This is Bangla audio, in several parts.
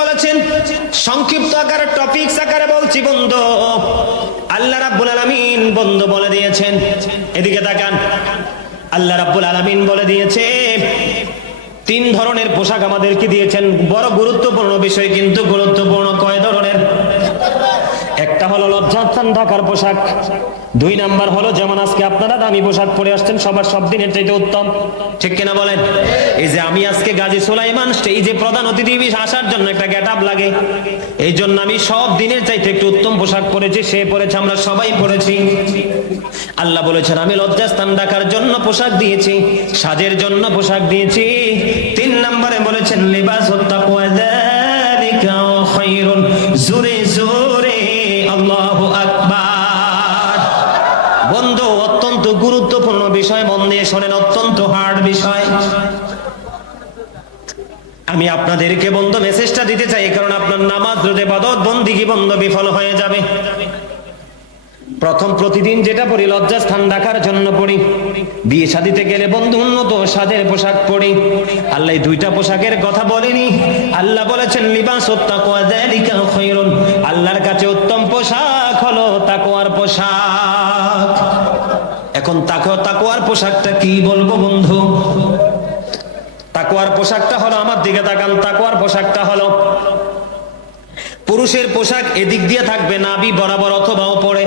বলেছেন, সংক্ষিপ্ত আকারে টপিকস আকারে বলছি বন্ধু। আল্লাহ রাব্বুল আলামিন বন্ধু বলে দিয়েছেন। এদিকে তাকান। আল্লাহ রাব্বুল আলামিন বলে দিয়েছে, তিন ধরনের পোশাক আমাদেরকে দিয়েছেন। বড় গুরুত্বপূর্ণ বিষয় কিন্তু গুরুত্বপূর্ণ কয় ধরনের? একটা হলো লজ্জাস্থান ঢাকার পোশাক? দুই নাম্বার হলো, যেমন আজকে আপনারা দামি পোশাক পরে আসছেন, সবার সব দিনের চাইতে উত্তম। ঠিক কিনা বলেন? এই যে আমি আজকে গাজী সুলাইমান এই যে প্রধান অতিথি আসার জন্য একটা গেট আপ লাগে। এই জন্য আমি সব দিনের চাইতে একটু উত্তম পোশাক পরেছি, সে পরেছে, আমরা সবাই পরেছি। আল্লাহ বলেছেন, আমি লজ্জাস্থান ঢাকার জন্য পোশাক দিয়েছি, সাজের জন্য পোশাক দিয়েছি। তিন নম্বরে বলেছেন, লিবাস জোরে জোরে বন্ধু, অত্যন্ত গুরুত্বপূর্ণ বিষয়, মন দিয়ে শোনেন, অত্যন্ত হার্ড বিষয়। আমি আপনাদেরকে বন্ধ মেসেজটা দিতে চাই, কারণ আপনার নামাজ রোজে বাদত বন্দিগি বন্ধ বিফল হয়ে যাবে। প্রথম প্রতিদিন যেটা পড়ি লজ্জা স্থান রাখার জন্য পড়ি। বিয়ে শাদিতে গেলে বন্ধু উন্নত সাজের পোশাক পড়ি। আল্লাহ দুইটা পোশাকের কথা বলেনি। আল্লাহ বলেছেন, লিবাস আল্লাহর কাছে উত্তম পোশাক হলো তাকওয়ার পোশাক। এখন তাকে তাকুয়ার পোশাকটা কি বলব বন্ধু? তাকুয়ার পোশাকটা হলো আমার দিকে তাকান তাকুয়ার পোশাকটা হলো পুরুষের পোশাক এদিক দিয়ে থাকবে নাবি বরাবর অথবা ওপরে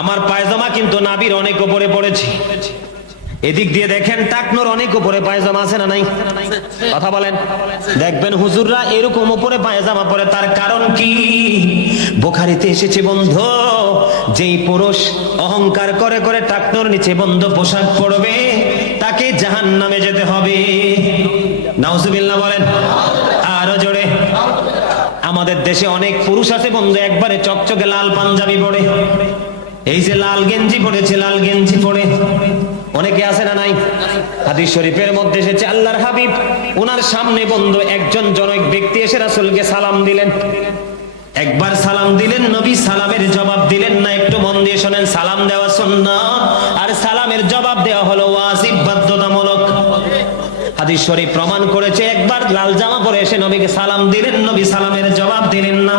আমার পায়জামা কিন্তু নাবির অনেক ওপরে পড়েছে। এদিক দিয়ে দেখেন টাকনোর অনেক উপরে পায়জামা আছে না নাই? কথা বলেন। দেখবেন হুজুররা এরকম উপরে পায়জামা পরে, তার কারণ কি? বোখারিতে এসেছে, বন্ধু, যেই পুরুষ অহংকার করে করে টাকনোর নিচে বন্ধ পোশাক পরবে, তাকে জাহান নামে যেতে হবে। নাউজুবিল্লাহ বলেন। আরও জোরে। আমাদের দেশে অনেক পুরুষ আছে, বন্ধু, একবারে চকচকে লাল পাঞ্জাবি পরে। এই যে লাল গেঞ্জি পরেছে, লাল গেঞ্জি পরে। অনেকে আছে না নাই? হাদিস শরীফের মধ্যে এসেছে, আল্লাহর হাবিব ওনার সামনে বন্ধু একজন জনক ব্যক্তি এসে রাসূলকে সালাম দিলেন। একবার সালাম দিলেন, নবী সালামের জবাব দিলেন না, একটু মন দিয়ে শোনেন, সালাম দেওয়া সুন্নাত। আর সালামের জবাব দেওয়া হলো ওয়াজিব, বাধ্যতামূলক। হাদিস শরীফ প্রমাণ করেছে, একবার লাল জামা পরে এসে নবীকে সালাম দিলেন, নবী সালামের জবাব দিলেন না।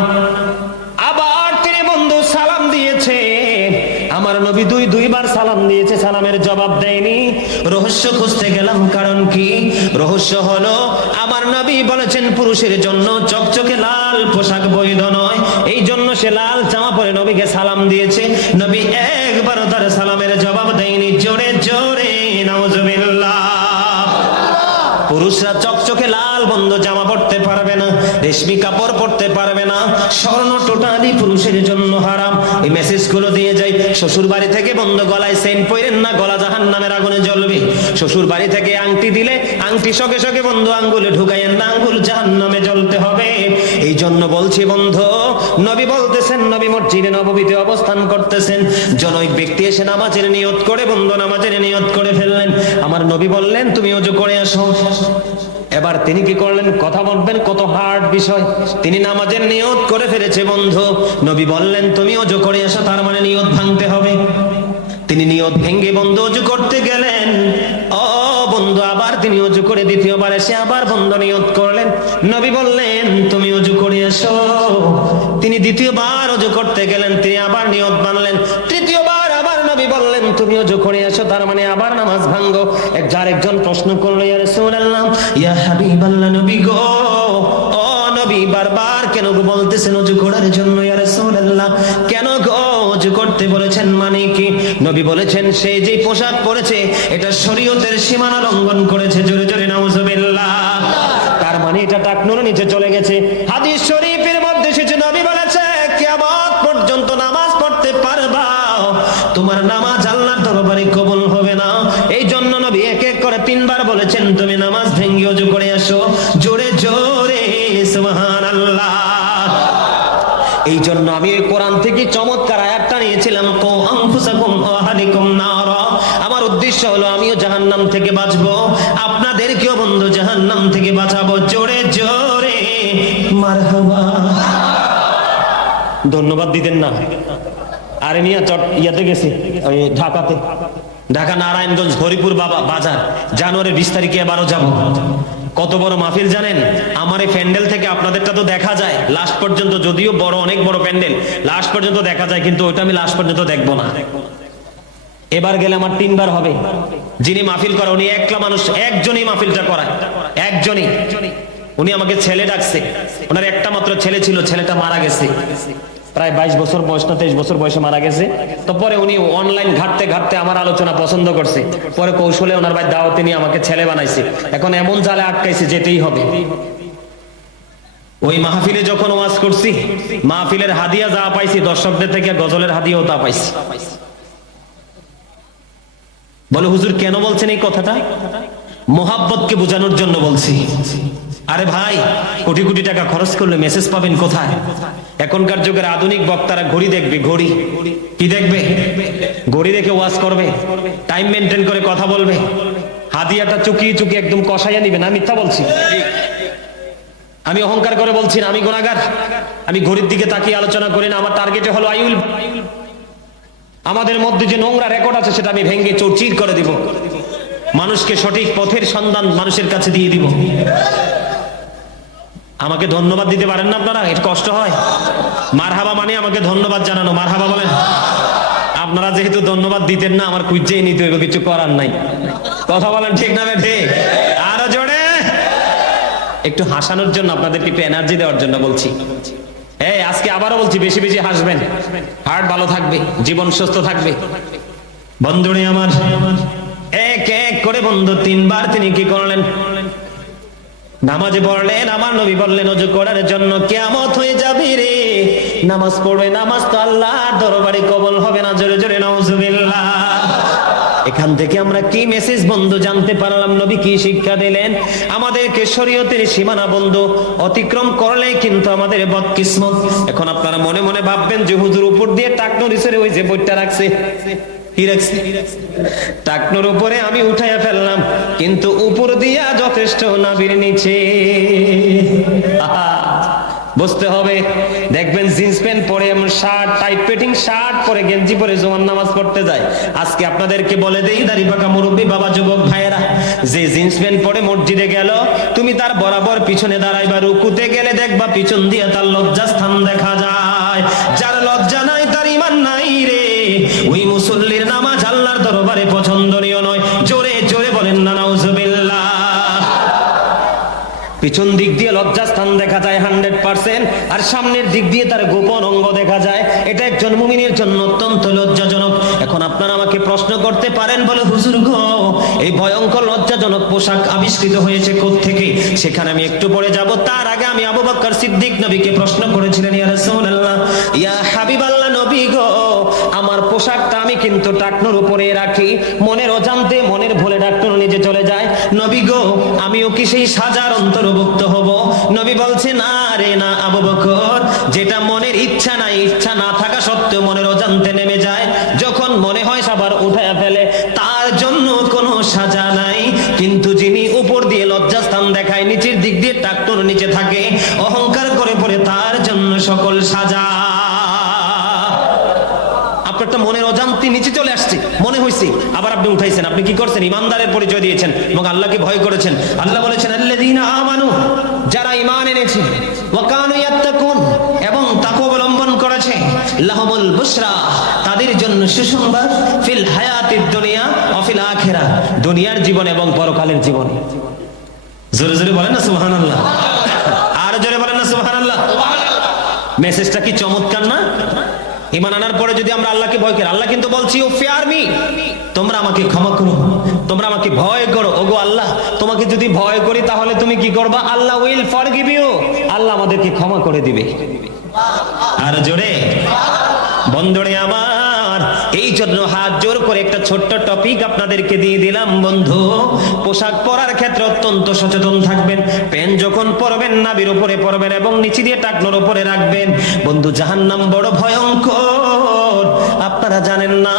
নবী দুইবার সালাম দিয়েছে, সালামের জবাব দেয়নি। রহস্য খুঁজতে গেলাম, কারণ কি? রহস্য হলো, আমার নবী বলেছেন পুরুষের জন্য চকচকে লাল পোশাক বৈধ নয়। এই জন্য সে লাল জামা পরে নবীকে সালাম দিয়েছে। নবী একবারও তার সালামের বন্ধ জামা পড়তে পারবে না, রেশমি কাপড় পরতে পারবে না, স্বর্ণ টোটালি পুরুষের জন্য হারাম। এই মেসেজগুলো দিয়ে যাই শ্বশুর বাড়ি থেকে বন্ধ গলায় সেন পইরেন না, গলা জাহান নামের আগুনে জ্বলবে। শ্বশুর বাড়ি থেকে আংটি দিলে, আংটি সঙ্গে সঙ্গে বন্ধু আঙ্গুলে ঢুকাইয়েন না, আঙ্গুল জাহান নামে জ্বলতে হবে। এই জন্য বলছি বন্ধু, নবী বলতেছেন, নবী মসজিদে নববীতে অবস্থান করতেছেন। জনৈক ব্যক্তি এসে নামাজের নিয়ত করে, বন্ধু নামাজের নিয়ত করে ফেললেন। আমার নবী বললেন, তুমি অজু করে আসো। এবার তিনি কি করলেন? কথা বলবেন? কত হার্ড বিষয়। তিনি নামাজের নিয়ত করে ফেলেছে, বন্ধু। নবী বললেন, তুমি অজু করে আসো তার মানে নিয়ত ভাঙতে হবে। তিনি নিয়ত ভেঙ্গে বন্ধু অজু করতে গেলেন। ও বন্ধু, আবার তিনি অজু করে দ্বিতীয়বার এসে আবার বন্ধ নিয়ত করলেন। নবী বললেন, তুমি অজু করে এসো। তিনি দ্বিতীয়বার অজু করতে গেলেন, তিনি আবার নিয়ত বানলেন। তুমি অজু এসো, তার মানে আবার নামাজ ভাঙ্গো এক যার একজন প্রশ্ন করল, ইয়া রাসূলুল্লাহ, ইয়া হাবিবাল্লাহ নবী গো, ও নবী, বারবার কেন গো বলতেছেন অজু করার জন্য, ইয়া রাসূলুল্লাহ? কেন গো অজু করতে বলেছেন মানে কি? নবী বলেছেন, সে যে পোশাক পরেছে, এটা শরীয়তের সীমানা লঙ্ঘন করেছে, জোরে জোরে, নাউজুবিল্লাহ। তার মানে এটা টাকনুর নিচে চলে গেছে। হাদিস শরীফের মধ্যে এসেছে, নবী বলেছে, কিয়ামত পর্যন্ত নামাজ পড়তে পারবা তোমার নামাজ আল্লাহর দরবারে কবুল হবে না। এই জন্য নবী এক এক করে তিনবার বলেছেন, তুমি নামাজ ভেঙ্গি অজু করে আসো জোরে জোরে, সুবহানাল্লাহ। এই জন্য আমি এই কোরআন থেকে চমৎকার আয়াতটা নিয়েছিলাম, কো আনফুসাকুম ওয়া আহলিকুম নারা। আমার উদ্দেশ্য হলো, আমিও জাহান্নাম থেকে বাঁচবো। আপনাদেরকেও বন্ধু জাহান্নাম থেকে বাঁচাবো। জোরে জোরে, মারহাবা। ধন্যবাদ দিতেন না। আরে মিয়া চট ইয়াতে গেছি, ওই ঢাকাতে। ঢাকা, নারায়ণগঞ্জ, হরিপুর বাবা বাজার। বিশ তারিখে এবারও যাব। কত বড় মাহফিল জানেন? আমার এই প্যান্ডেল থেকে আপনাদেরটা তো দেখা যায়। লাস্ট পর্যন্ত যদিও বড়, অনেক বড় প্যান্ডেল। লাস্ট পর্যন্ত দেখা যায়, কিন্তু ওইটা আমি লাস্ট পর্যন্ত না। এবার গেলে আমার তিনবার হবে। যিনি মাহফিল করে, উনি একলা মানুষ, একজনই মাহফিলটা করায়। একজনই। উনি আমাকে ছেলে ডাকছে। ওনার একটা মাত্র ছেলে ছিল, ছেলেটা মারা গেছে। প্রায় বাইশ বছর বয়স না তেইশ বছর বয়সে মারা গেছে। তো পরে উনি অনলাইন ঘাটতে ঘাটতে আমার আলোচনা পছন্দ করছে। পরে কৌশলে ওনার ভাই দাওয়াতে নিয়ে আমাকে ছেলে বানাইছে। এখন এমন জালে আটকাইছে যেতেই হবে। ওই মাহফিলে যখন ওয়াজ করছি, মাহফিলের হাদিয়া যা পাইছি, দর্শকদের থেকে গজলের হাদিয়াও তা পাইছি। বলে, হুজুর, কেন বলছেন এই কথাটা? মোহাব্বতকে বোঝানোর জন্য বলছি। আরে ভাই, কোটি কোটি টাকা খরচ করলে মেসেজ পাবেন কোথায়? এখনকার যুগের আধুনিক বক্তারা ঘড়ি দেখবে, ঘড়ি। কি দেখবে? ঘড়ি দেখে ওয়াজ করবে টাইম মেনটেন করে কথা বলবে। হাদিয়াটা চুকিয়ে চুকিয়ে একদম কষাইয়া নিবে না মিথ্যা বলছি। আমি অহংকার করে বলছি আমি গোনাগার আমি ঘড়ির দিকে তাকিয়ে আলোচনা করি না, আমার টার্গেটে হলো আইউল। আমাদের মধ্যে যে নোংরা রেকর্ড আছে, সেটা আমি ভেঙ্গে চৌচির করে দিব। মানুষকে সঠিক পথের সন্ধান মানুষের কাছে দিয়ে দিব। আমাকে ধন্যবাদ দিতে পারেন না আপনারা? এটা কষ্ট হয়। মারহাবা মানে আমাকে ধন্যবাদ জানানো। মারহাবা বলেন, আপনারা যেহেতু ধন্যবাদ দিতেন না, আমার খুঁজেই নিতে হইব, কিছু করার নাই। কথা বলেন ঠিক না ঠিক? আরও জোরে। একটু হাসানোর জন্য আপনাদেরকে একটু এনার্জি দেওয়ার জন্য বলছি। এই, আজকে আবারও বলছি, বেশি বেশি হাসবেন। হার্ট ভালো থাকবে, জীবন সুস্থ থাকবে। বন্ধুরে আমার এক এক করে বন্ধু তিনবার তিনি কি করলেন? নামাজে পড়লেন, আমার নবী বললেন অজু করার জন্য কেমত হয়ে যাবে রে। নামাজ পড়বে, নামাজ তো আল্লাহর দরবারে কবল হবে না, জোরে জোরে নাউজুবিল্লাহ। এখান থেকে আমরা কি মেসেজ বন্ধু জানতে পারলাম? নবী কি শিক্ষা দিলেন? আমাদেরকে শরীয়তের সীমানা বন্ধু অতিক্রম করলে কিন্তু আমাদের বদকিসমত। এখন আপনারা মনে মনে ভাববেন যে হুজুর উপর দিয়ে টাকনুরিসের ওই যে বইটা রাখছে। উপরে আমি উঠাইয়া ফেললাম, কিন্তু উপর দিয়া যথেষ্ট নাবির নিচে। বুঝতে হবে। দেখবেন জিন্স প্যান্ট পরে এমন শার্ট, টাইট পেটিং শার্ট পরে গেঞ্জি পরে নামাজ পড়তে যায়। আজকে আপনাদেরকে বলে দেই, দাড়ি পাকা মুরব্বী, বাবা, যুবক, ভাইয়েরা, যে জিন্স প্যান্ট পরে মসজিদে গেল, তুমি তার বরাবর পিছনে দাঁড়াইবা, রুকুতে গেলে দেখবা পিছন দিয়ে তার লজ্জা স্থান দেখা যায়। যার লজ্জা নাই পিছন দিক দিয়ে লজ্জাস্থান দেখা যায় হান্ড্রেড পার্সেন্ট, আর সামনের দিক দিয়ে তার গোপন অঙ্গ দেখা যায়। এটা একজন মুমিনের জন্য অত্যন্ত লজ্জাজনক। এখন আপনারা আমাকে প্রশ্ন করতে পারেন বলে, হুজুর গো, এই ভয়ঙ্কর লজ্জাজনক পোশাক আবিষ্কৃত হয়েছে থেকে সেখানে আমি একটু পরে যাব। তার আগে আমি আবু বকর সিদ্দিক নবীকে প্রশ্ন করেছিলেন, ইয়া রাসূলুল্লাহ, ইয়া হাবিবাল্লাহ পোশাকটা আমি কিন্তু টাকনোর উপরে রাখি। মনের অজান্তে মনের ভুলে ডাক্তার নিজে চলে যায়। নবী গো, আমিও কি সেই সাজার অন্তর্ভুক্ত হব? নবী বলছে, না রে, না আবু বকর। যেটা মনের ইচ্ছা নাই, ইচ্ছা না থাকা সত্ত্বেও মনের অজান্তে নেমে যায়। যখন মনে হয় সবার উঠায় ফেলে, তার জন্য কোনো সাজা নাই। কিন্তু যিনি উপর দিয়ে লজ্জাস্থান দেখায়, নিচের দিক দিয়ে টাকটোর নিচে থাকে, অহংকার করে পড়ে তার জন্য সকল সাজা। আপনার মনের অজান্তি নিচে চলে আসছে। মনে হয়েছে আবার আপনি উঠাইছেন। আপনি কি করছেন? ইমানদারের পরিচয় দিয়েছেন এবং আল্লাহকে ভয় করেছেন। আল্লাহ বলেছেন আমানু যারা ঈমান এনেছে ইয়াত্তাকুন এবং তাকওয়া অবলম্বন করেছে লাহুমুল বুশরা তাদের জন্য সুসংবাদ ফিল হায়াতিদ দুনিয়া ওয়া ফিল আখিরাহ দুনিয়ার জীবন এবং পরকালের জীবন। জোরে জোরে বলেন না সুবহানাল্লাহ। আর জোরে বলেন না সুবহানাল্লাহ। মেসেজটা কি চমৎকার না? ইমান আনার পরে যদি আমরা আল্লাহকে ভয় করি, আল্লাহ কিন্তু বলছি, ও ফেয়ার মি তোমরা আমাকে ক্ষমা করো। তোমরা আমাকে ভয় করো। ওগো আল্লাহ, তোমাকে যদি ভয় করি তাহলে তুমি কি করবা? Allah will forgive you Allah আমাদেরকে ক্ষমা করে দিবে। আর জোরে, বন্ধুরে আমার এই জন্য হাত জোর করে একটা ছোট্ট টপিক আপনাদেরকে দিয়ে দিলাম, বন্ধু। পোশাক পরার ক্ষেত্রে অত্যন্ত সচেতন থাকবেন। পেন যখন পরবেন নাবির উপরে পরবেন এবং নিচে দিয়ে টাকনোর উপরে রাখবেন। বন্ধু, জাহান্নাম বড় ভয়ঙ্কর। আপনারা জানেন না,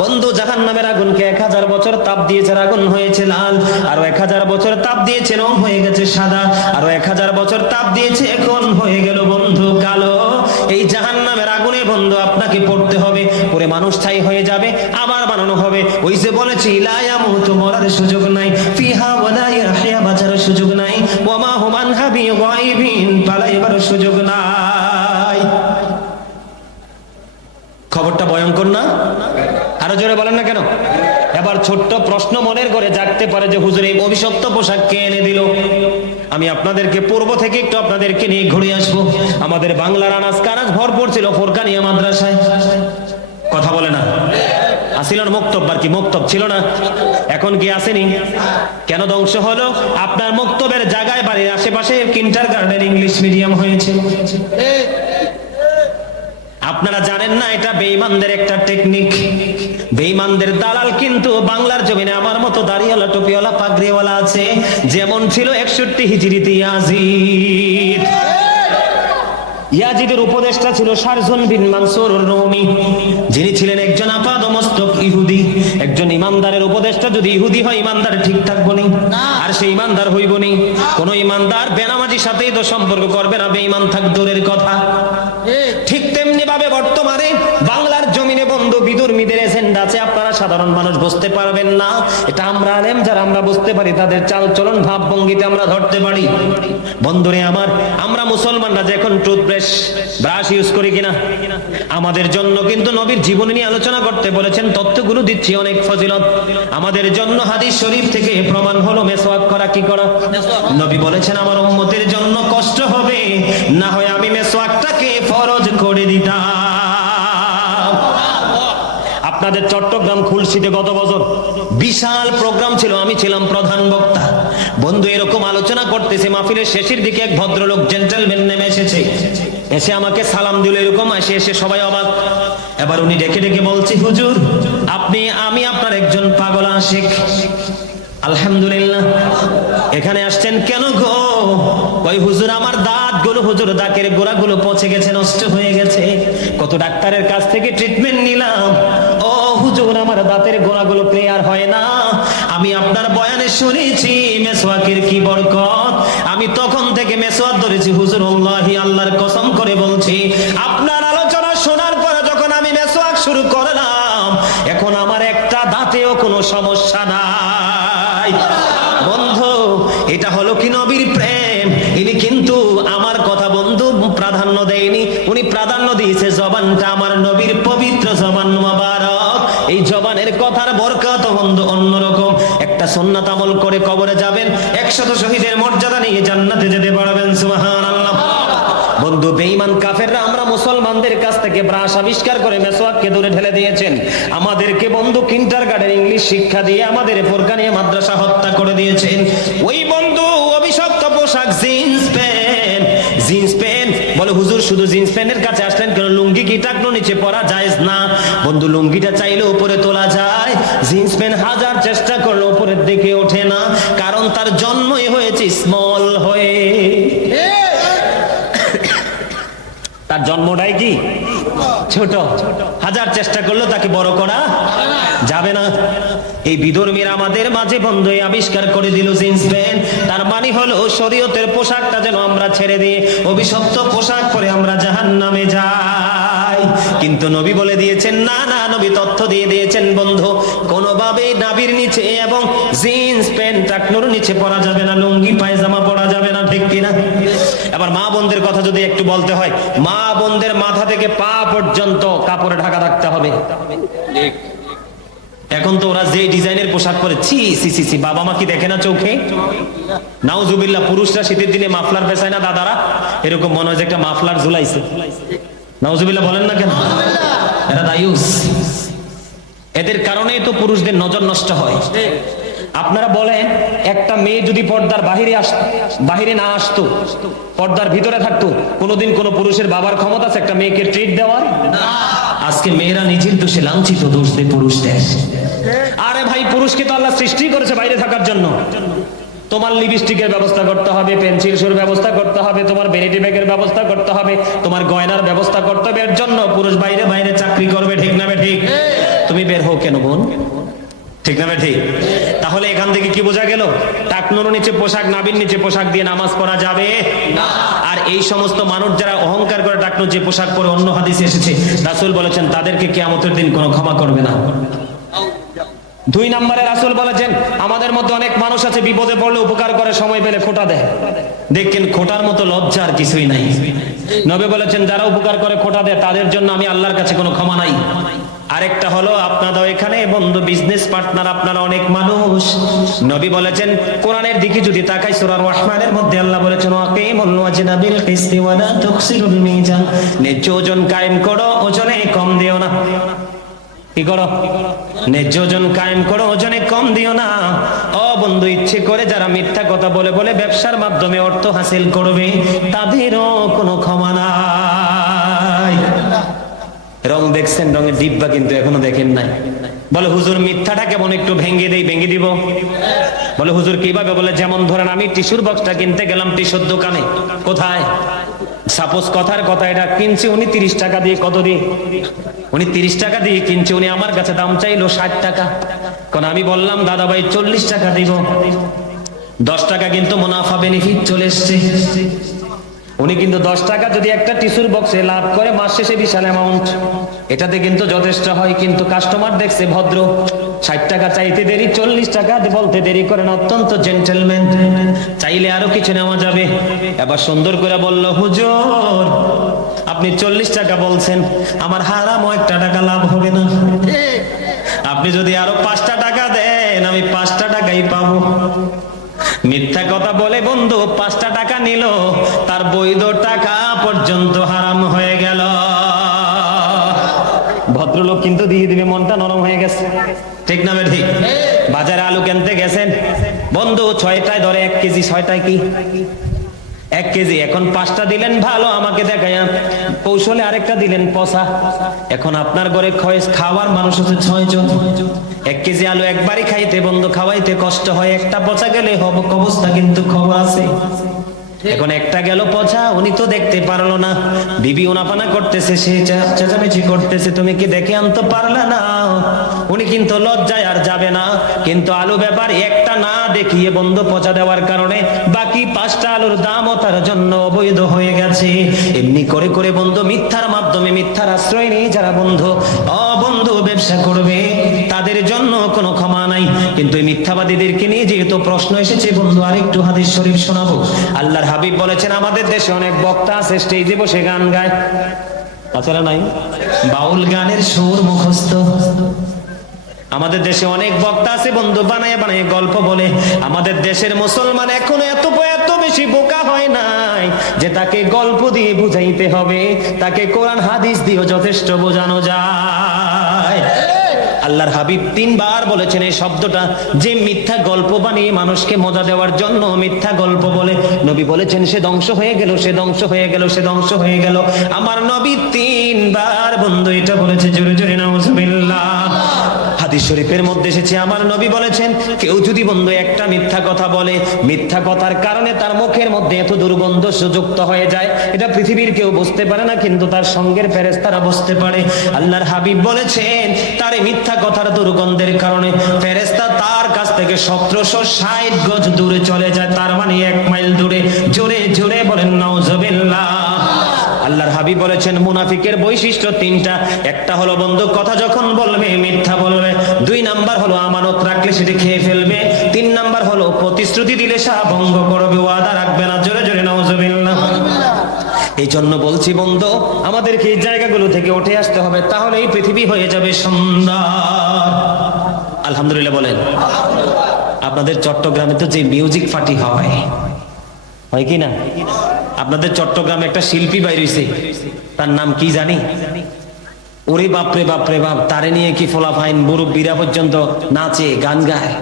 বন্ধু জাহান্নামের আগুনকে এক হাজার বছর তাপ দিয়েছে আগুন হয়েছে লাল, আরও এক হাজার বছর তাপ দিয়েছে রং হয়ে গেছে সাদা, আরও এক হাজার বছর তাপ দিয়েছে এখন হয়ে গেল বন্ধু কালো। এই জাহান্নামের আগুনে বন্ধু আপনাকে পড়তে হবে, পরে মানুষ ছাই হয়ে যাবে, আবার বানানো হবে। ওই যে বলেছি লায়ামুতু মরার সুযোগ নাই, ফিহা ওয়ালা ইয়াহইয়া বাঁচার সুযোগ নাই পালাইবার সুযোগ নাই ভয়ঙ্কর না? আরও জোরে বলেন না কেন? এবার ছোট্ট প্রশ্ন মনের করে জাগতে পারে যে হুজুর এই অভিশপ্ত পোশাক কে এনে দিল? আমি আপনাদেরকে পূর্ব থেকে একটু আপনাদেরকে নিয়ে ঘুরে আসব। আমাদের বাংলার আনাজ কানাজ ভরপুর ছিল ফোরকানিয়া মাদ্রাসায়। কথা বলে না। আসিল না মুক্তব আর কি মুক্তব ছিল না। এখন কি আসেনি? কেন ধ্বংস হলো? আপনার মুক্তবের জায়গায় বাড়ির আশেপাশে কিন্টার গার্ডেন ইংলিশ মিডিয়াম হয়েছে। আপনারা জানেন না এটা বেঈমানদের একটা টেকনিক বেঈমানদের দালাল কিন্তু বাংলার জমিনে আমার মতো দাড়িওয়ালা টুপিওয়ালা পাগড়িওয়ালা আছে যেমন ছিল একষট্টি হিজড়িতে ইয়াজিদ। ইয়াজিদের উপদেষ্টা ছিল সারজন বিন মানসুর রৌমি যিনি ছিলেন একজন আপাদমস্তক ইহুদি। একজন ইমানদারের উপদেষ্টা যদি ইহুদি হয় ইমানদার ঠিক থাকব নি আর সে ইমানদার হইব নি। কোন ইমানদার বেনামাজির সাথেই তো সম্পর্ক করবে না বেঈমান থাক দূরের কথা। ঠিক তেমনি ভাবে বর্তমানে বাংলার জমিনে বন্ধু বিদুর্মীদের এজেন্ডা আছে, আপনারা সাধারণ মানুষ বুঝতে পারবেন না। এটা আমরা আলেম, যারা আমরা বুঝতে পারি, তাদের চাল চলন ভাব ভঙ্গিতে আমরা ধরতে পারি। বন্ধুরে আমার, আমরা মুসলমানরা যে এখন টুথব্রাশ ব্রাশ ইউজ করি কিনা? আমাদের জন্য কিন্তু নবীর জীবন নিয়ে আলোচনা করতে বলেছেন, তথ্যগুলো দিচ্ছি অনেক ফজিলত। আমাদের জন্য হাদিস শরীফ থেকে প্রমাণ হলো, মেসওয়াক করা, কি করা? নবী বলেছেন, আমার উম্মতের জন্য কষ্ট হবে, না হয় আমি মেসওয়াকটাকে ফরজ আপনাদের চট্টগ্রাম খুলশিতে গত বছর বিশাল প্রোগ্রাম ছিল, আমি ছিলাম প্রধান বক্তা। বন্ধু, এরকম আলোচনা করতেছে, মাহফিলের শেষের দিকে এক ভদ্রলোক জেন্টেলম্যান নেমে এসেছে। এসে আমাকে সালাম দিল, এরকম আসে, এসে সবাই অবাক। এবার উনি ডেকে ডেকে বলছি, হুজুর, আপনি, আমি আপনার একজন পাগল আশিক। আলহামদুলিল্লাহ। এখানে আসছেন কেন গো? ওই হুজুর, আমার দাঁতগুলো হুজুর, দাঁতের গোড়া গুলো পচে গেছে, নষ্ট হয়ে গেছে। কত ডাক্তারের কাছ থেকে ট্রিটমেন্ট নিলাম। ও হুজুর, আমার দাঁতের গোড়া গুলো ক্লিয়ার হয় না। আমি আপনার বয়ানে শুনেছি, মেসওয়াকের কি বরকত? আমি তখন থেকে মেসওয়াক ধরেছি, হুজুর, আল্লাহি, আল্লাহর কসম করে বলছি, আপনার সুন্নাত আমল করে কবরে যাবেন একশত শহীদের মর্যাদা নিয়ে জান্নাতে যেতে পারবেন, সুবহানাল্লাহ। বন্ধু, বেঈমান কাফেররা আমরা মুসলমানদের কাছ থেকে ব্রাশ আবিষ্কার করে মেসওয়াককে দূরে ঠেলে দিয়েছেন। আমাদেরকে বন্ধু কিন্টার গার্ডেন ইংলিশ শিক্ষা দিয়ে আমাদের ফোরকানিয়া মাদ্রাসা হত্যা করে দিয়েছেন। ওই বন্ধু অভিশপ্ত পোশাক, জিন্স প্যান্ট জিন্স প্যান্ট। বলে, হুজুর, শুধু জিন্স প্যান্টের কাছে আসলেন কেন? লুঙ্গি কি টাকনো নিচে পরা যায় না? বন্ধু, লুঙ্গিটা চাইলে উপরে তোলা যায়। জিন্স প্যান্ট হাজার চেষ্টা করল, উপরের দিকে ওঠে না। কারণ তার জন্মই হয়েছে স্মল হয়ে। তার জন্মটাই কি? ছোট। হাজার চেষ্টা করল তাকে বড় করা। যাবে না। এই বিধর্মীরা আমাদের মাঝে বন্ধ আবিষ্কার করে দিল জিন্স প্যান্ট তার মানে হলো শরীয়তের পোশাকটা যেন আমরা ছেড়ে দিয়ে অভিশপ্ত পোশাক পরে আমরা জাহান নামে যাই। কিন্তু নবী বলে দিয়েছেন না না নবী তথ্য দিয়ে দিয়েছেন বন্ধু। কোনোভাবেই নাবির নিচে এবং জিন্স প্যান্ট টাকনোর নিচে পরা যাবে না লুঙ্গি পায়জামা পরা যাবে না ঠিক কিনা? এবার মা বোনদের কথা যদি একটু বলতে হয় মা বোনদের মাথা থেকে পা পর্যন্ত কাপড়ে ঢাকা থাকতে হবে। এখন তো ওরা যে ডিজাইনের পোশাক পরে ছি সি সি সি বাবা মা কি দেখে না চোখে? নাউজুবিল্লাহ পুরুষরা শীতের দিনে মাফলার পেছায় না দাদারা? এরকম মনে হয় যে একটা মাফলার ঝুলাইছে। নাউজুবিল্লাহ বলেন না কেন? এরা দায়ুস। এদের কারণেই তো পুরুষদের নজর নষ্ট হয়। আপনারা বলেন একটা মেয়ে যদি পর্দার বাহিরে আস বাহিরে না আসতো পর্দার ভিতরে থাকতো কোনোদিন কোনো পুরুষের বাবার ক্ষমতা আছে একটা মেয়েকে ট্রিট দেওয়ার? আজকে মেয়েরা নিজের দোষে লাঞ্ছিত দোষ দেয় পুরুষদের। আরে ভাই পুরুষকে তো আল্লাহ সৃষ্টি করেছে বাইরে থাকার জন্য। তোমার লিপস্টিকের ব্যবস্থা করতে হবে পেন্সিল সুর ব্যবস্থা করতে হবে তোমার ভ্যানিটি ব্যাগের ব্যবস্থা করতে হবে তোমার গয়নার ব্যবস্থা করতে হবে। এর জন্য পুরুষ বাইরে বাইরে চাকরি করবে ঠিক না ঠিক তুমি বের হও কেন বোন? ঠিক না ঠিক তাহলে এখান থেকে কি বোঝা গেল? টাকনোর নিচে পোশাক নাবির নিচে পোশাক দিয়ে নামাজ পড়া যাবে? আর এই সমস্ত মানুষ যারা অহংকার করে টাকনো যে পোশাক পরে অন্য হাদিসে এসেছে রাসুল বলেছেন তাদেরকে কিয়ামতের দিন কোনো ক্ষমা করবে না। দুই নম্বরে রাসুল বলেছেন, আমাদের মধ্যে অনেক মানুষ আছে, বিপদে পড়লে উপকার করে, সময় পেলে খোটা দেয়। দেখেন, খোটার মতো লজ্জা আর কিছুই নাই। নবে বলেছেন, যারা উপকার করে, খোটা দেয়, তাদের জন্য আমি আল্লাহর কাছে কোনো ক্ষমা নাই। আরেকটা হলো আপনাদের এখানে বন্ধু বিজনেস পার্টনার আপনারা অনেক মানুষ। নবী বলেছেন, কোরআনের দিকে যদি তাকাই, সূরা রহমানের মধ্যে আল্লাহ বলেছেন, ওয়াকিমুল ওয়াজনা বিল কিসতি ওয়া লা তুকসিরুল মিজান। ন্যায্য ওজন কায়েম করো, ওজনে কম দিও না। কি করো? ন্যায্য ওজন কায়েম করো, ওজনে কম দিও না। ও বন্ধু, ইচ্ছে করে যারা মিথ্যা কথা বলে বলে ব্যবসার মাধ্যমে অর্থ হাসিল করবে, তাদেরও কোনো ক্ষমা নাই। রং দেখছেন, রঙের ডিব্বা কিন্তু এখনও দেখেন নাই। বলে, হুজুর, মিথ্যাটা কেমন একটু ভেঙে দেই, ভেঙে দিব? বলে, হুজুর, কীভাবে? বলে, যেমন ধরেন, আমি টিস্যুর বক্সটা কিনতে গেলাম টিস্যুর দোকানে। কোথায়? সাপোজ কথার কথা এটা, কিনছে উনি তিরিশ টাকা দিয়ে কত দিয়ে? উনি তিরিশ টাকা দিয়ে কিনছে, উনি আমার কাছে দাম চাইলো ষাট টাকা। কারণ আমি বললাম দাদা ভাই চল্লিশ টাকা দিব। দশ টাকা কিন্তু মুনাফা বেনিফিট চলে এসছে। উনি কিন্তু দশ টাকা যদি একটা টিস্যুর বক্সে লাভ করে মাস শেষে বিশাল অ্যামাউন্ট এটাতে কিন্তু যথেষ্ট হয়, কিন্তু কাস্টমার দেখছে ভদ্র। ষাট টাকা চাইতে দেরি, চল্লিশ টাকা বলতে দেরি করেন অত্যন্ত জেন্টেলম্যান চাইলে আরও কিছু নেওয়া যাবে। এবার সুন্দর করে বলল, হুজুর, আপনি চল্লিশ টাকা বলছেন। আমার হারামও একটা টাকা লাভ হবে না। আপনি যদি আরও পাঁচটা টাকা দেন, আমি পাঁচটা টাকাই পাবো। মিথ্যা কথা বলে বন্ধু, পাঁচটা টাকা নিল, তার বৈধ টাকা পর্যন্ত হারাম হয়ে গেল। ভদ্রলোক কিন্তু দিয়ে দিবে, মনটা নরম হয়ে গেছে। ঠিক না ঠিক বাজারে আলু কিনতে গেছেন? বন্ধু, ছয়টায় ধরে এক কেজি, ছয়টায় কি? এক কেজি। এখন পাঁচটা দিলেন ভালো, আমাকে দেখায় কৌশলে আরেকটা দিলেন পচা। এখন আপনার ঘরে খাওয়ার মানুষ হচ্ছে ছয় জন এক কেজি আলু একবারই খাইতে, বন্ধ খাওয়াইতে কষ্ট হয়। একটা পচা গেলে হব অবস্থা, কিন্তু খবর আছে। এখন একটা গেল পচা, উনি তো দেখতে পারল না। বিবি উনাপানা করতেছে, সে চেঁচামেচি করতেছে, তুমি কি দেখে আনতে পারলে না? উনি কিন্তু লজ্জায় আর যাবে না। কিন্তু আলু ব্যাপার একটা না দেখিয়ে বন্ধ পচা দেওয়ার কারণে বাকি পাঁচটা আলুর দামও তার জন্য অবৈধ হয়ে গেছে। এমনি করে করে বন্ধু মিথ্যার মাধ্যমে মিথ্যার আশ্রয় নিয়ে যারা বন্ধু অবন্ধু ব্যবসা করবে, তাদের জন্য কোনো ক্ষমা নাই। কিন্তু এই মিথ্যাবাদীদেরকে নিয়ে যেহেতু প্রশ্ন এসেছে, বন্ধু, আরেকটু হাদিস শরীফ শোনাবো। আল্লাহর হাবিব বলেছেন, আমাদের দেশে অনেক বক্তা আছে স্টেজে বসে গান গায়। তাছাড়া নাই। বাউল গানের সুর মুখস্থ। আমাদের দেশে অনেক বক্তা আছে, বন্ধু, বানায় বানায় গল্প বলে। আমাদের দেশের মুসলমান এখন এত এত বেশি বোকা হয় নাই যে তাকে গল্প দিয়ে বুঝাইতে হবে। তাকে কোরআন, হাদিস দিয়েও যথেষ্ট বোঝানো যায়। আল্লাহর হাবিব তিনবার বলেছেন এই শব্দটা যে মিথ্যা গল্প বানিয়ে মানুষকে মজা দেওয়ার জন্য মিথ্যা গল্প বলে। নবী বলেছেন, সে ধ্বংস হয়ে গেল, সে ধ্বংস হয়ে গেল, সে ধ্বংস হয়ে গেল। আমার নবী তিনবার বন্ধু এটা বলেছে, জোরে জোরে, নাউজুবিল্লাহ। হাদিস শরীফের মধ্যে এসেছে, আমার নবী বলেছেন, কেউ যদি বন্ধু একটা মিথ্যা কথা বলে, মিথ্যা কথার কারণে তার মুখের মধ্যে এত দুর্গন্ধ সুযুক্ত হয়ে যায়, এটা পৃথিবীর কেউ বুঝতে পারে না, কিন্তু তার সঙ্গের ফেরেস্তারা বুঝতে পারে। আল্লাহর হাবিব বলেছেন, তার মিথ্যা কথার দুর্গন্ধের কারণে ফেরেস্তা তার কাছ থেকে সতেরোশো ষাট গজ দূরে চলে যায়, তার মানে এক মাইল দূরে। জোরে জোরে বলেন নওজবিল্লাহ আল্লাহর হাবিব বলেছেন, মুনাফিকের বৈশিষ্ট্য তিনটা। একটা হলো বন্ধু, কথা যখন বলবে, মিথ্যা বলবে। দুই নাম্বার হলো আমানত রাখলে সেটি খেয়ে ফেলবে। তিন নাম্বার হলো প্রতিশ্রুতি দিলে সা ভঙ্গ করবে, ওয়াদা রাখবে না, জোরে জোরে নাউজুবিল্লাহ। এই জন্য বলছি বন্ধু, আমাদেরকে এই জায়গাগুলো থেকে উঠে আসতে হবে তাহলে এই পৃথিবী হয়ে যাবে সুন্দর আলহামদুলিল্লাহ বলেন। আপনাদের চট্টগ্রামে তো যে মিউজিক পার্টি হয় হয় কি না? আপনাদের চট্টগ্রামে একটা শিল্পী বাইরেছে। তার নাম কি জানি? ওরে বাপরে বাপরে বাপ, তারে নিয়ে কি ফোলাফাইন মুরব্বীরা পর্যন্ত নাচে, গান গায়?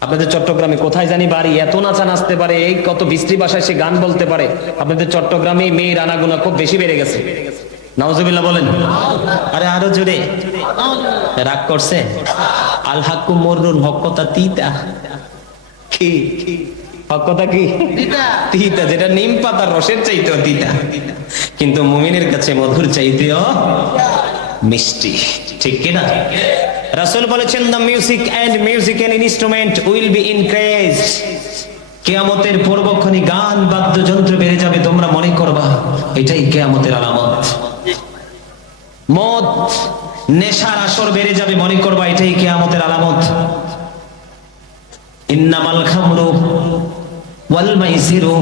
আপনাদের চট্টগ্রামে কোথায় জানি বাড়ি? এত নাচা নাচতে পারে, এই কত বৃষ্টি ভাষায় সে গান বলতে পারে। আপনাদের চট্টগ্রামে মেয়ের আনাগুনা খুব বেশি বেড়ে গেছে। নওয়াজুবিল্লাহ বলেন। আরে আরও জোরে। রাগ করছে? আল হাক্কু মররুন হকতা তিতা। কি? হকতা কি? তিতা। যেটা নিম পাতার রসের চাইতেও তিতা। কিন্তু মুমিনের কাছে মধুর চাইতেও মিষ্টি। ঠিক কিনা রাসূল বলেছেন the music and musical instrument will be increase কেয়ামতের পূর্বক্ষণে গান বাদ্যযন্ত্র বেড়ে যাবে তোমরা মনে করবা এটাই কেয়ামতের আলামত। মদ নেশার আসর বেড়ে যাবে মনে করবা এটাই কেয়ামতের আলামত। ইন্নামাল খামরু ওয়াল মাইসিরু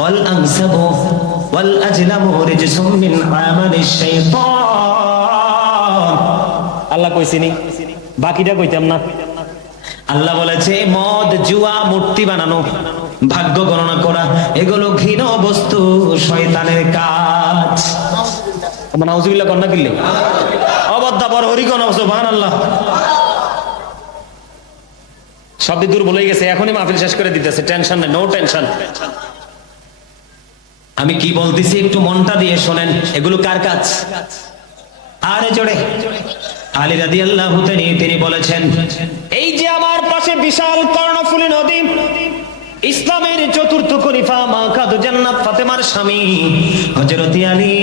ওয়াল আনসাবু ওয়াল আজলামু রিজসুম মিন আমালিশ শাইতান। আল্লাহ কইছিনি বাকিটা কইতাম না। আল্লাহ বলেছে মদ জুয়া মূর্তি বানানো ভাগ্য গণনা করা এগুলো ঘৃণ বস্তু শয়তানের কাজ। আমার নাউজুবিল্লাহ কন্যা কিনলে অবদ্ধা বড় হরিকন সুবহান সব দূর বলে গেছে, এখনই মাহফিল শেষ করে দিতেছে। টেনশন নেই নো টেনশন আমি কি বলতেছি একটু মনটা দিয়ে শোনেন, এগুলো কার কাজ? আরে জোরে। আলী রাদি আল্লাহ তিনি বলেছেন, এই যে আমার পাশে বিশাল কর্ণফুলী নদী, ইসলামের চতুর্থ খলিফা মা খাদু জান্নাত ফাতেমার স্বামী, হযরত আলী।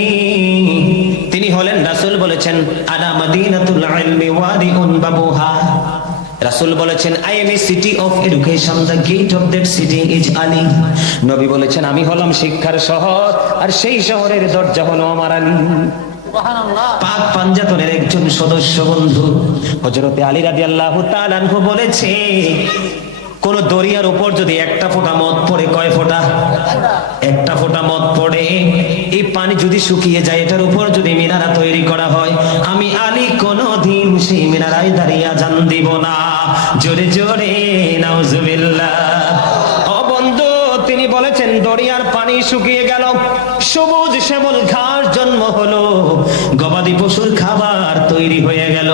তিনি হলেন রাসূল বলেছেন আনা মাদিনাতুল ইলমি ওয়াদিউন বাবুহা। রাসূল বলেছেন I am a city of education the gate of that city is Ali নবী বলেছেন আমি হলাম শিক্ষার শহর আর সেই শহরের দরজা হলো আমার আলী। পাক পাঞ্জাতনের একজন সদস্য বন্ধু হজরতে আলী রাজি আল্লাহ বলেছে কোন দরিয়ার উপর যদি একটা ফোঁটা মদ পড়ে কয় ফোঁটা? একটা ফোঁটা মদ পড়ে। এই পানি যদি শুকিয়ে যায় এটার উপর যদি মিনারা তৈরি করা হয় আমি আলী সেই মিনারায় দাঁড়িয়ে জান দিব না। জোরে জোরে তিনি বলেছেন, দরিয়ার পানি শুকিয়ে গেল। সবুজ শ্যামল ঘাস জন্ম হলো। গবাদি পশুর খাবার তৈরি হয়ে গেল।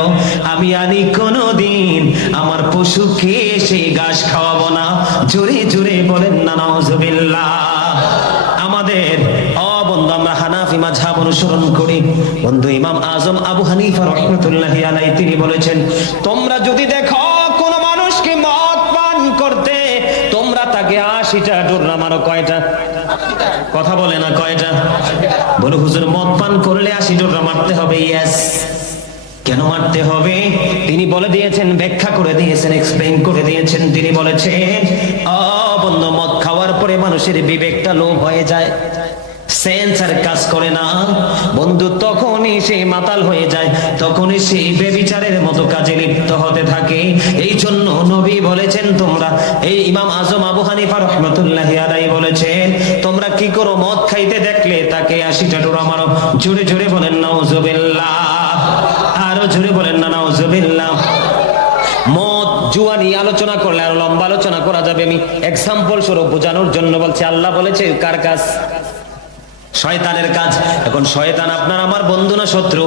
আমি আনি কোনদিন আমার পশুকে সেই ঘাস খাওয়াবো না। জোরে জোরে বলেন না নজবিল্লাহ আমাদের হানাফি মাঝহাব অনুসরণ করি। বন্ধু ইমাম আজম আবু হানিফা রহমতুল্লাহ আলাই তিনি বলেছেন, তোমরা যদি দেখো কোন মানুষকে মদ পান করতে, তোমরা তাকে আশিটা, ডোরনা মারো কয়টা? কথা বলে না কয়টা? বলো হুজুর, মদ পান করলে আশি ডোরনা মারতে হবে? ইয়েস কেন মারতে হবে? তিনি বলে দিয়েছেন, ব্যাখ্যা করে দিয়েছেন এক্সপ্লেইন করে দিয়েছেন। তিনি বলেছেন অ বন্ধ, মদ খাওয়ার পরে মানুষের বিবেকটা লোভ হয়ে যায়। সেন্সার কাজ করে না। বন্ধু, তখনই সে মাতাল হয়ে যায়, তখনই সে বেবিচারের মতো কাজে লিপ্ত হতে থাকে। এই জন্য নবী বলেছেন তোমরা, এই ইমাম আজম আবু হানিফা রহমতুল্লাহ আলাই বলেছেন, তোমরা কি করো, মদ খাইতে দেখলে তাকে আশিটা ডোরা মারো জোরে জোরে বলেন, নাউজুবিল্লাহ। আরও জোরে বলেন না, নাউজুবিল্লাহ। মদ, জুয়া নিয়ে আলোচনা করলে আরও লম্বা আলোচনা করা যাবে। আমি এক্সাম্পল স্বরূপ বোঝানোর জন্য বলছি, আল্লাহ বলেছে, কার কাজ? শয়তানের কাজ। এখন শয়তান আপনার আমার বন্ধু না শত্রু?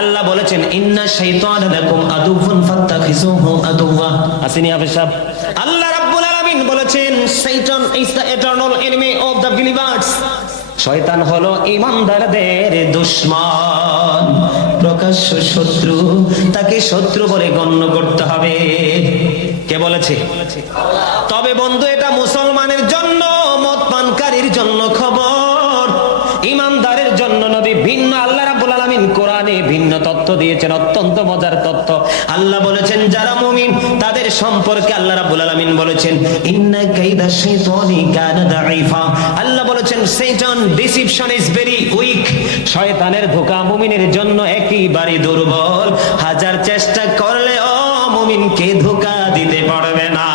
আল্লাহ বলেছেন, ইন্না শাইতান লাকুম আদুফুন ফাত্তাখিজুহু আদুওয়া। আসিনি হাফেজ সাহেব। আল্লাহ রাব্বুল আলামিন বলেছেন শয়তান is the eternal enemy of the believers শয়তান হলো ইমানদারদের দুশমন। প্রকাশ্য শত্রু, তাকে শত্রু বলে গণ্য করতে হবে। কে বলেছে? তবে বন্ধু, এটা মুসলমানের দিয়েছেন, অত্যন্ত মজার তথ্য। আল্লাহ বলেছেন, যারা মুমিন, তাদের সম্পর্কে আল্লাহ রাব্বুল আলামিন বলেছেন, ইন্না কাইদা শাইতানি কানা দাঈফা। আল্লাহ বলেছেন, শয়তান ডিসিপশন ইজ ভেরি উইক শয়তানের ধোঁকা মুমিনের জন্য একেবারে দুর্বল। হাজার চেষ্টা করলে ও মুমিনকে ধোঁকা দিতে পারবে না।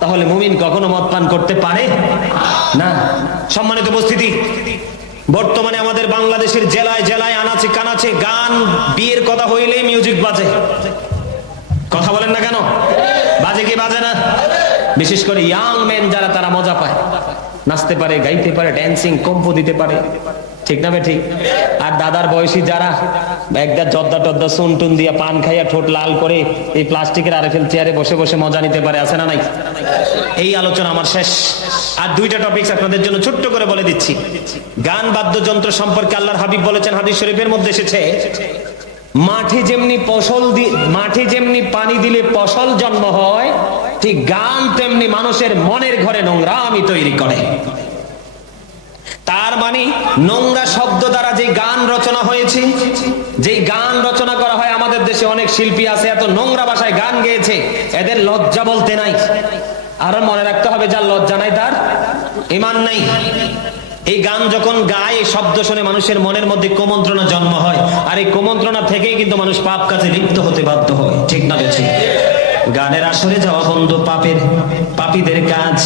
তাহলে মুমিন কখনো মদ পান করতে পারে? না। সম্মানিত উপস্থিতি বর্তমানে আমাদের বাংলাদেশের জেলায় জেলায় আনাচে কানাচে গান, বিয়ের কথা হইলে মিউজিক বাজে। কথা বলেন না কেন? বাজে কি বাজে না? বিশেষ করে ইয়াং ম্যান যারা, তারা মজা পায়। নাচতে পারে, গাইতে পারে ড্যান্সিং কম্পো দিতে পারে। ঠিক না ঠিক? আর দাদার বয়সী যারা, একদা জদ্দা টদ্দা সুন টুন দিয়া পান খাইয়া ঠোঁট লাল করে এই প্লাস্টিকের আরেফেল চেয়ারে বসে বসে মজা নিতে পারে, আছে না নাই? এই আলোচনা আমার শেষ। আর দুইটা টপিকস আপনাদের জন্য ছোট্ট করে বলে দিচ্ছি। গান বাদ্যযন্ত্র সম্পর্কে আল্লাহর হাবিব বলেছেন, হাদিস শরীফের মধ্যে এসেছে, মাঠে যেমনি ফসল দি, মাঠে যেমনি পানি দিলে ফসল জন্ম হয়, ঠিক গান তেমনি মানুষের মনের ঘরে নোংরা আমি তৈরি করে। তার মানে নোংরা শব্দ দ্বারা যে গান রচনা হয়েছে যে গান রচনা করা হয় আমাদের দেশে অনেক শিল্পী আছে, এত নোংরা ভাষায় গান গেয়েছে, এদের লজ্জা বলতে নাই। আর মনে রাখতে হবে, যার লজ্জা নাই তার ইমান নাই। এই গান যখন গায়ে শব্দ শুনে মানুষের মনের মধ্যে কুমন্ত্রণা জন্ম হয়, আর এই কুমন্ত্রণা থেকেই কিন্তু মানুষ পাপ কাজে লিপ্ত হতে বাধ্য হয়, ঠিক না বেঠিক গানের আসরে যাওয়া বন্ধু পাপের, পাপীদের কাজ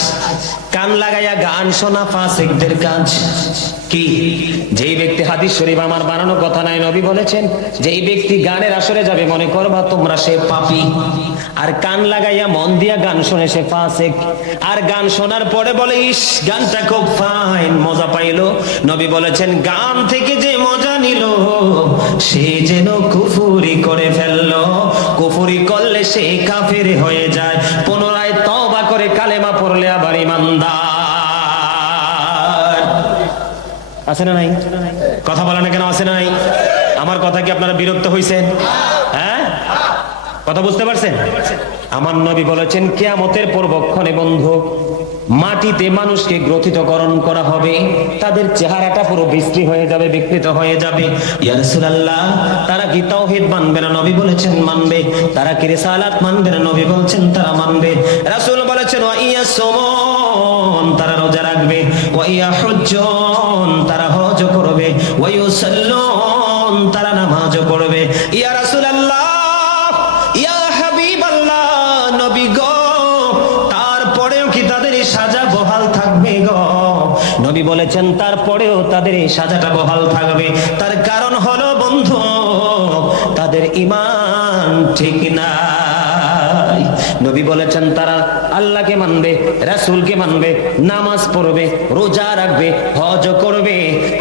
কান লাগাইয়া গান শোনা ফাসিকদের কাজ। কি? যেই ব্যক্তি হাদিস শরীফ আমার বানানো কথা নাই, নবী বলেছেন, যেই ব্যক্তি গানের আসরে যাবে, মনে করবা তোমরা সে পাপী। আর কান লাগাইয়া মন দিয়া গান শুনে সে ফাসিক। আর গান শোনার পরে বলে, ইস, গানটা খুব ফাইন, মজা পাইলো। নবী বলেছেন, গান থেকে যে মজা নিল, সে যেন কুফুরি করে ফেলল। কুফুরি করলে সে কাফের হয়ে যায়। পুনরায় কালেমা পড়লে আবার ইমানদার। আছে না নাই? কথা বলে না কেন, আছে না নাই? আমার কথা কি আপনারা বিরক্ত হইছেন? হ্যাঁ? কথা বুঝতে পারছেন? আমার নবী বলেছেন, কেয়ামতের পূর্বক্ষণে বন্ধু মাটিতে মানুষকে গ্রথিতকরণ করা হবে, তাদের চেহারাটা পুরো বিশ্রী হয়ে যাবে, বিকৃত হয়ে যাবে। ইয়া রাসূলুল্লাহ, তারা কি তাওহীদ মানবে না নবী বলেছেন মানবে? তারা কি রিসালাত মানবে না নবী বলেছেন তারা মানবে? রাসূল বলেছেন, ওয়া ইয়া তারা রোজা রাখবে। ওয়া ইয়া হুজ্জুন তারা হজ করবে। ওয়া ইউসাল্লুন বলেছেন তারপরেও তাদের এই সাজাটা বহাল থাকবে। তার কারণ হলো, বন্ধু, তাদের ইমান ঠিক নাই। নবী বলেছেন তারা আল্লাহকে মানবে, রাসূলকে মানবে, নামাজ পড়বে, রোজা রাখবে, হজ করবে,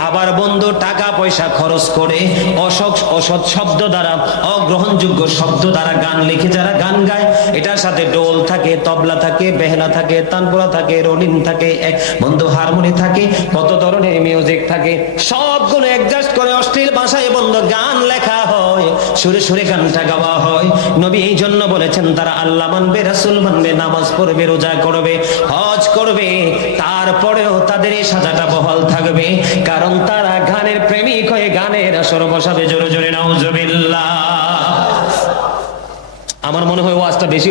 আবার বন্ধু, টাকা পয়সা খরচ করে অসৎ অসৎ শব্দ দ্বারা অগ্রহণযোগ্য শব্দ দ্বারা গান লিখে যারা গান গায়, এটার সাথে ডোল থাকে, তবলা থাকে, বেহলা থাকে, তানপুরা থাকে রনিন থাকে, এক বন্ধু হারমোনি থাকে, কত ধরনের মিউজিক থাকে, সবগুলো অ্যাডজাস্ট করে অশ্লীল ভাষায় বন্ধু গান লেখা হয়, সুরে সুরে গানটা গাওয়া হয়। নবী এই জন্য বলেছেন, তারা আল্লাহ মানবে, রাসূল মানবে, নামাজ পড়বে, রোজা করবে, হজ করবে, তারপরেও তাদের এই সাজাটা বহাল থাকবে, কারণ তারা গানের প্রেমিক হয়ে গানের আসর বসাবে, জোরে জোরে, নাউজুবিল্লাহ। আমার মনে হয় ওয়াজটা বেশি